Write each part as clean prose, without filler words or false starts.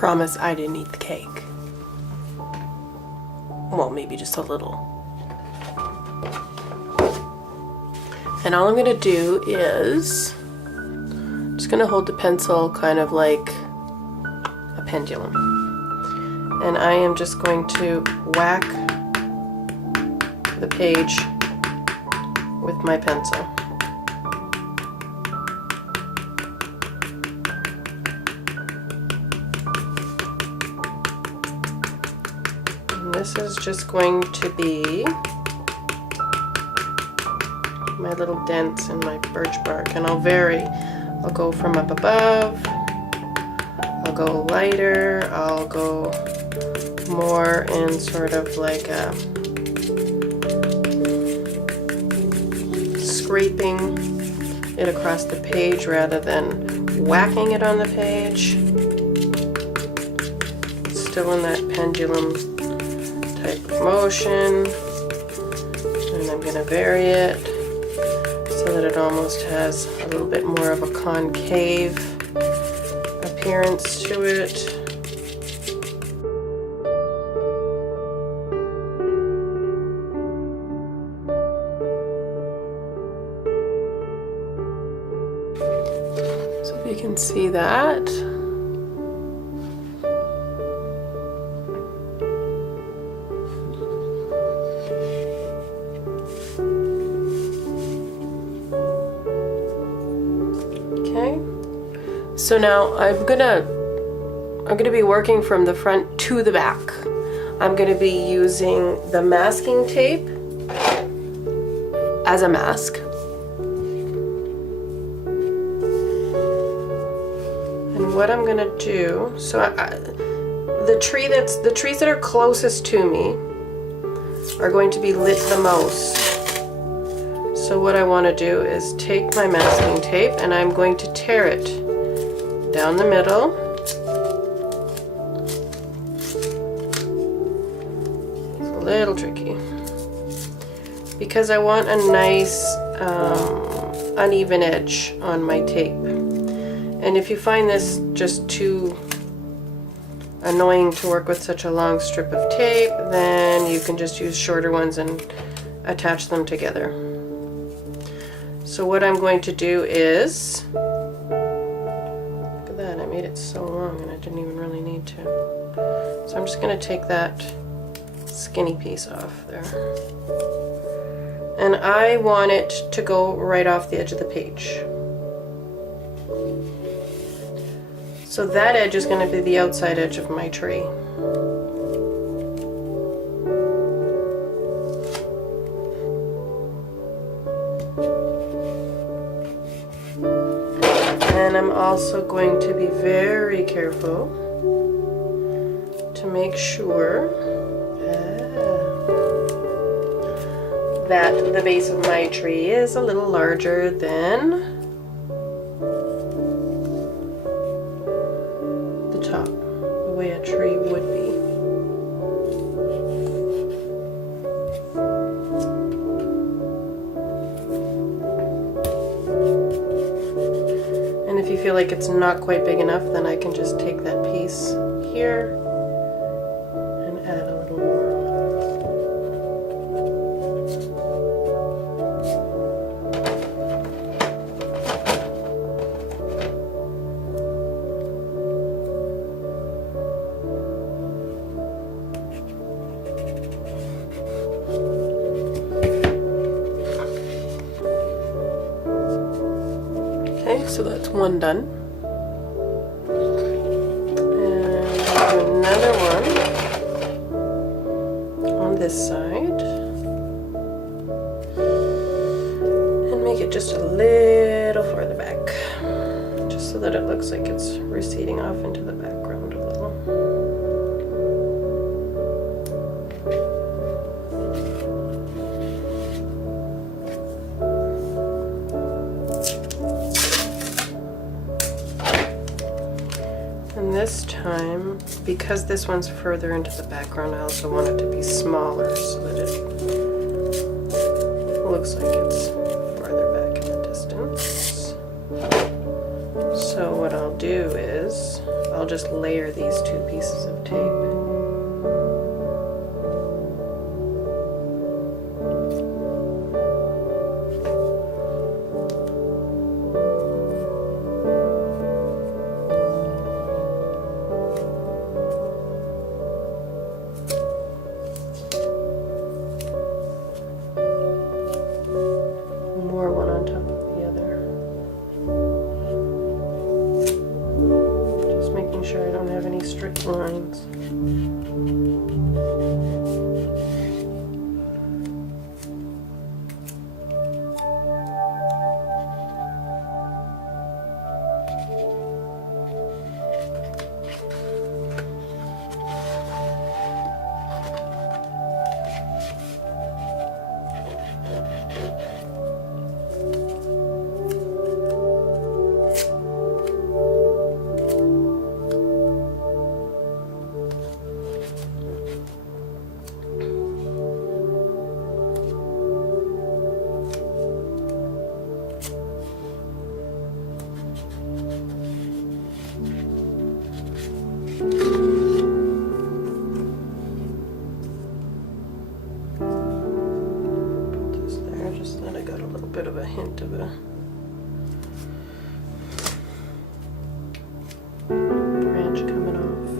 Promise I didn't eat the cake. Well, maybe just a little. And all I'm gonna do is, I'm just gonna hold the pencil kind of like a pendulum. And I am just going to whack the page with my pencil. And this is just going to be my little dents in my birch bark, and I'll vary. I'll go from up above, I'll go lighter, I'll go more in sort of like a scraping it across the page rather than whacking it on the page. Still in that pendulum type of motion, and I'm going to vary it so that it almost has a little bit more of a concave appearance to it. So if you can see that. So now I'm gonna be working from the front to the back. I'm gonna be using the masking tape as a mask. And what I'm gonna do, so the trees that are closest to me are going to be lit the most. So what I want to do is take my masking tape and I'm going to tear it down the middle. It's a little tricky because I want a nice uneven edge on my tape. And if you find this just too annoying to work with such a long strip of tape, then you can just use shorter ones and attach them together. So what I'm going to do is, look at that, I made it so long and I didn't even really need to. So I'm just going to take that skinny piece off there. And I want it to go right off the edge of the page. So that edge is going to be the outside edge of my tree. And I'm also going to be very careful to make sure that the base of my tree is a little larger than the top, the way a tree would be. And if you feel like it's not quite big enough, then I can just take that piece here and add a little more. Okay, so that's one done. And I'll do another one on this side. And make it just a little further back. Just so that it looks like it's receding off into the background a little. And this time, because this one's further into the background, I also want it to be smaller so that it looks like it's farther back in the distance. So what I'll do is, I'll just layer these two pieces of tape. More one on top of the other. Just making sure I don't have any straight lines. Bit of a hint of a branch coming off.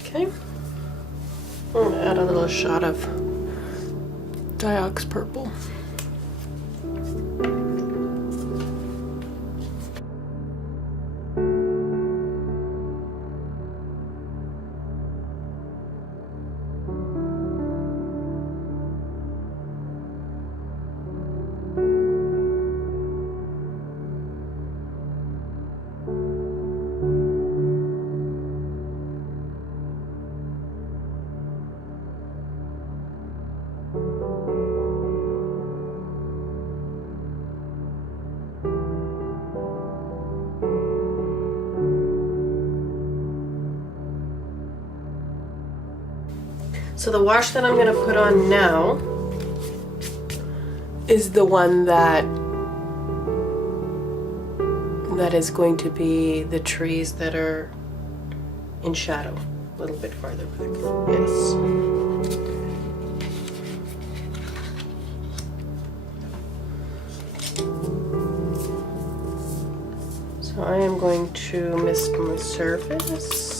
Okay, I'm going to add a little shot of Diox purple. So the wash that I'm going to put on now is the one that is going to be the trees that are in shadow, a little bit farther back. Yes. So I am going to mist my surface.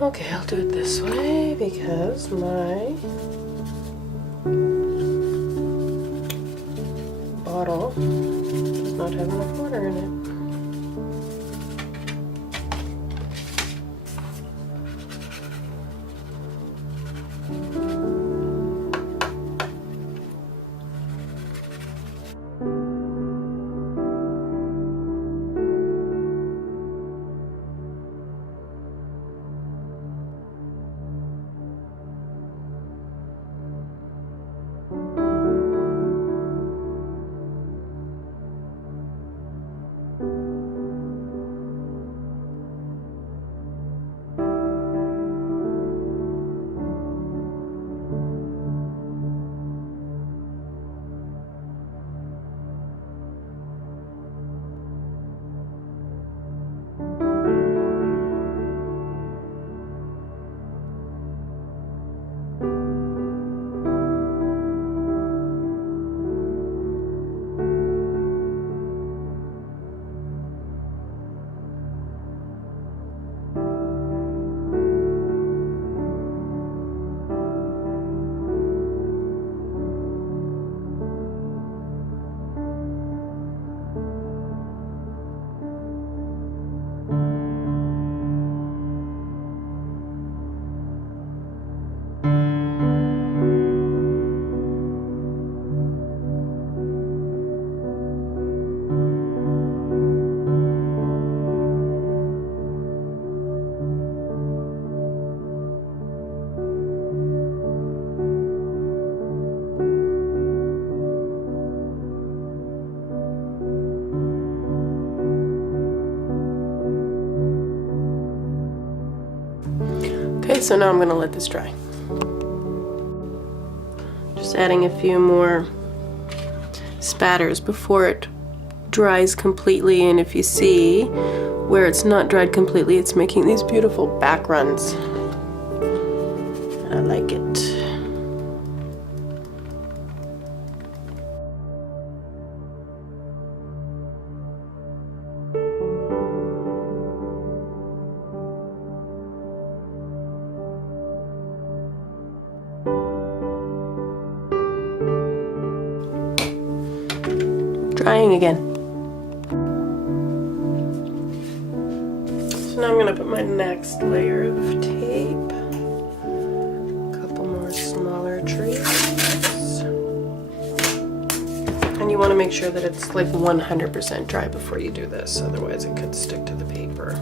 Okay, I'll do it this way because my bottle does not have enough water in it. Okay, so now I'm going to let this dry. Just adding a few more spatters before it dries completely, and if you see where it's not dried completely, it's making these beautiful back runs. I like it. Drying again. So now I'm going to put my next layer of tape. A couple more smaller trees. And you want to make sure that it's like 100% dry before you do this, otherwise it could stick to the paper.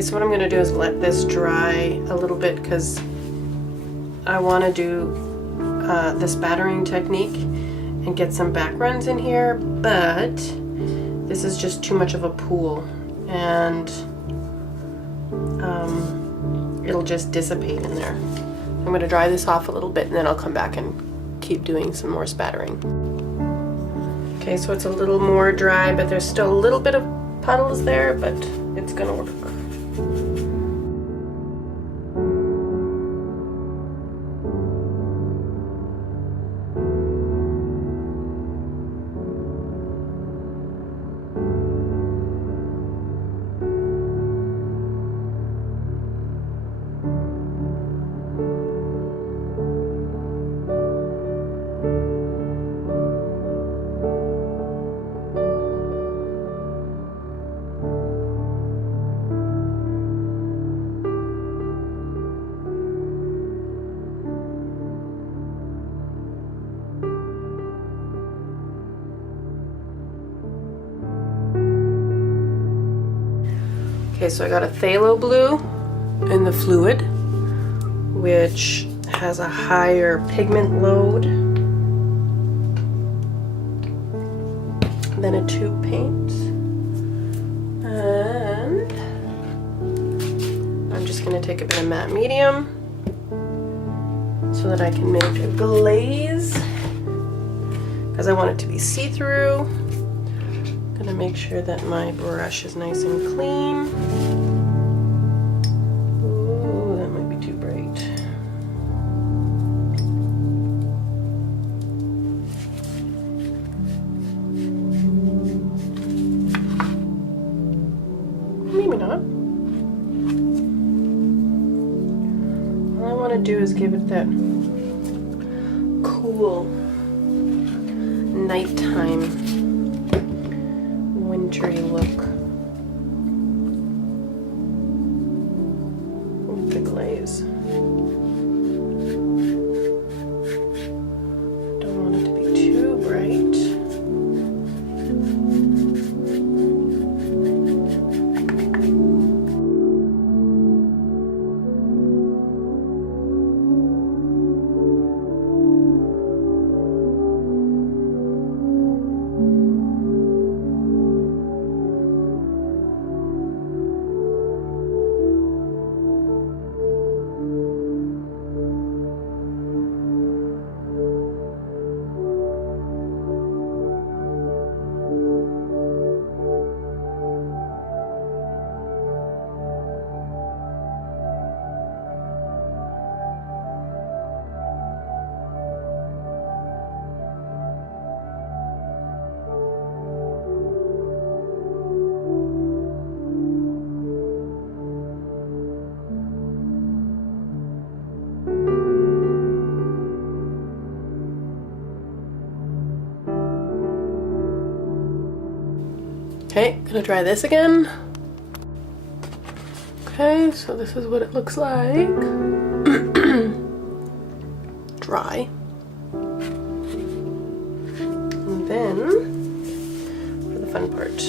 Okay, so what I'm gonna do is let this dry a little bit because I want to do the spattering technique and get some backgrounds in here, but this is just too much of a pool, and it'll just dissipate in there. I'm going to dry this off a little bit and then I'll come back and keep doing some more spattering. Okay, so it's a little more dry, but there's still a little bit of puddles there, but it's going to work. Okay, so I got a phthalo blue in the fluid, which has a higher pigment load than a tube paint. And I'm just going to take a bit of matte medium so that I can make a glaze, because I want it to be see-through. Gonna make sure that my brush is nice and clean. Ooh, that might be too bright. Maybe not. All I want to do is give it that cool nighttime wintry look with the glaze. Don't want it to be too bright. Okay, gonna try this again. Okay, so this is what it looks like. Dry. And then, for the fun part.